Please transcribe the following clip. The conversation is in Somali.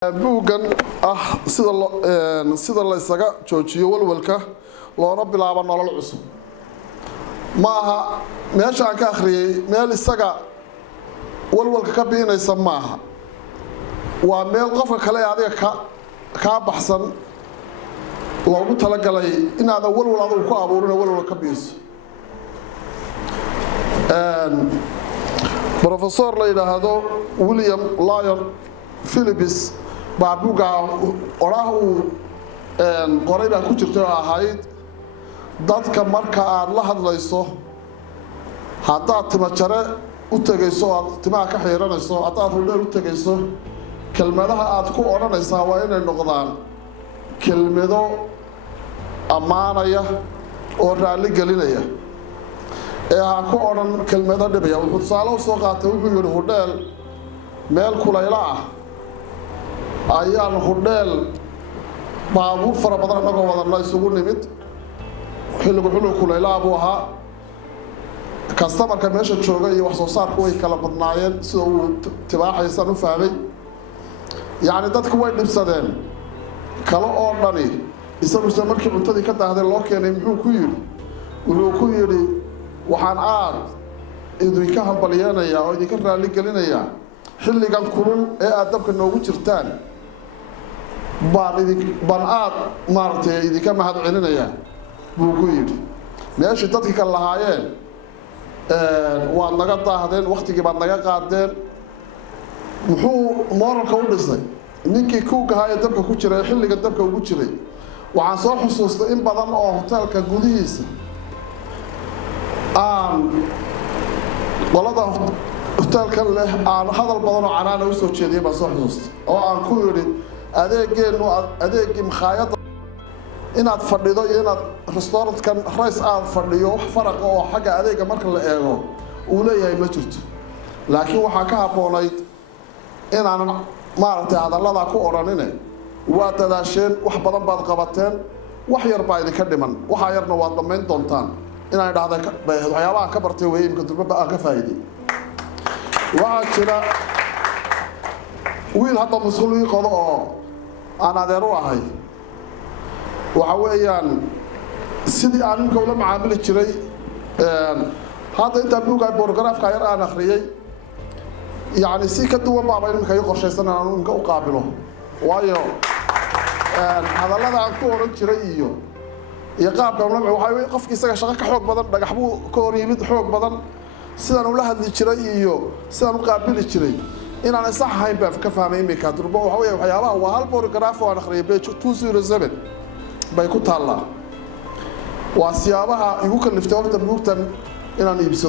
buugan sida la isaga joojiyo walwalka loona bilaabo nolol cusub maaha meesha aan ka akhriyay meel isaga walwalka ka biinaysa maaha waa meel qofka kale adiga ka baxsan loogu talagalay inaad walwal adigu ku abuurin walwal ka biiso professor la yiraahdo William Lyon Phillips baabuga orahu qoray baa ku jirto ahayd dadka marka aad la hadlayso haddaad timajare u tagayso aad timaha ka xiiranayso haddaad rudheer u tagayso kelmadaha aad ku odhanaysaa waa inay noqdaan kelmado ammaanaya oo raalli gelinaya ha ku odhan kelmado dhibaya wuxuu tusaale u soo qaatay wuxuu yidhi hudheel meel kulayla ah ayaan hudheel baabuur fara badan anagoo wadana isugu nimid xilligu kulayla buu ahaa kastamarka meesha jooga iyo wax soo saarku way kala badnaayeen sida uu tibaaxaysan u fahmay yani dadku way dhibsadeen kala oo dhani isagu markii cuntadii ka daahday loo keenay wuxuu ku yidhi waxaan aad idinka hambalyeynaya oo idinka raalli gelinaya xilligan kulul ee aad dabka noogu jirtaan baan aad maartay idinka mahad celinaya buu ku yidhi meeshii dadkii kala lahaayeen waad naga daahdeen waqtigii baad naga qaadeen muxuu moralka u dhisay ninkii kuugahaa dabka ku jiray xilliga dabka ugu jiray waxaan soo xusuustay in badan oo hoteelka gudihiisa qolada hoteelka leh aan hadal badan oo canaana u soo jeediyay baan soo xusuustay oo aan ku yidhi adeegii makhaayadda inaad fadhido iyo inaad restaurantkan rays aad fadhiyo wax faraqa oo xagga adeega marka la eego uu leeyahay ma jirto laakiin waxaa ka habboonayd inaanan maaragtay hadalladaa ku odhanine waa dadaasheen wax badan baad qabateen wax yar baa idinka dhiman waxaa yarna waad dhammayn doontaan inaan idhaahda waxyaabaha ka bartay weeye imika durbaba aan ka faa'iiday waxaa jira wiil hadda mas'uul ii qodo oo aan adeer u ahay waxa weeyaan sidii aan imika ula macaamili jiray hadda intaa buugaa borogaraafka yar aan akhriyey yani si ka duwan baaba imika ii qorshaysan aan imika u qaabilo waayo hadallada aan ku odhan jiray iyo qaabka waxa qofkii isaga shaqo ka xoog badan dhagax buu ka hor yimid xoog badan sidaan ula hadli jiray iyo sidaan u qaabili jiray inaan sax ahayn baa ka fahmay imika durba waxa weeye waxyaabaha waa hal borogaraaf oo aan akhriyay page 207 bay ku taallaa waa siyaabaha igu kaliftay horta buugtan inaan iibsado